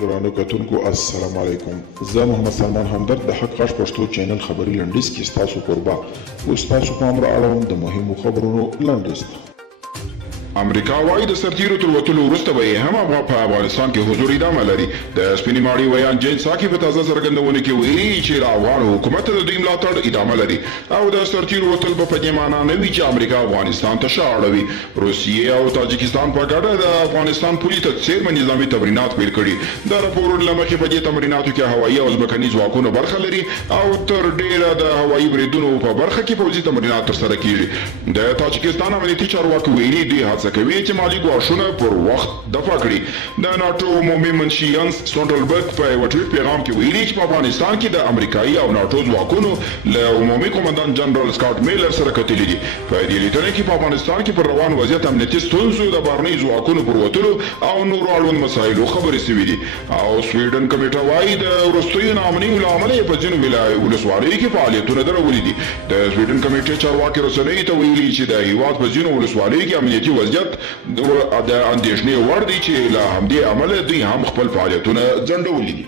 ګرانو کتونکو السلام علیکم. زه محمد سلمان همدرد د حق غږ پښتو چینل خبري لنډیز کې ستاسو کوربه اوس تاسو پام را اړوم د مهمو خبرونو لنډیز ته. امریکا وايي د سرتیرو تر وتلو وروسته به یې هم په افغانستان کې حضور ادامه لري. د سپینې ماڼۍ ویان جین ساکي په تازه څرګندونه کې ویلي چې د افغان حکومت د دوی ملاتړ ادامه لري او د سرتیرو وتل به په دې معنا نه وي چې امریکا افغانستان ته شا اړوي. روسیې او تاجکستان په ګډه د افغانستان پولي ته څیرمه نظامي تمرینات پیل کړي. د راپورونو له مخې په دې تمریناتو کې هوایي او ځمکني ځواکونه برخه لري او تر ډیره د هوایي بریدونو په برخه کې پوځي تمرینات ترسره کیږي. د تاجکستان امنیتي چارواکو ویلي دوی هڅه کوي چې مالي ګواښونه پر وخت دفع کړي. د ناټو عمومي منشي ینس سټولټنبرګ په یو ټویټ پیغام کې ویلي چې په افغانستان کې د امریکایي او ناټو ځواکونو له عمومي قومندان جنرال سکاټ میلر سره کتلي دي. په دې لیدنه کې په افغانستان کې پر روان وضعیت امنیتي ستونزو د بهرنیو ځواکونو پر وتلو او نورو اړوند مسایلو خبرې شوې دي. او سویډن کمیټه وايي د وروستیو ناامنیو له امله یې په ځینو ولسوالیو کې فعالیتونه درولي دي. د سویډن کمیټې چارواکي رسنیو ته ویلي چې د هیواد په ځینو ولسوالیو کې امنیتي وضعیت د اندېښنې وړ دی چې له همدې امله دوی هم خپل فعالیتونه ځنډولي دي.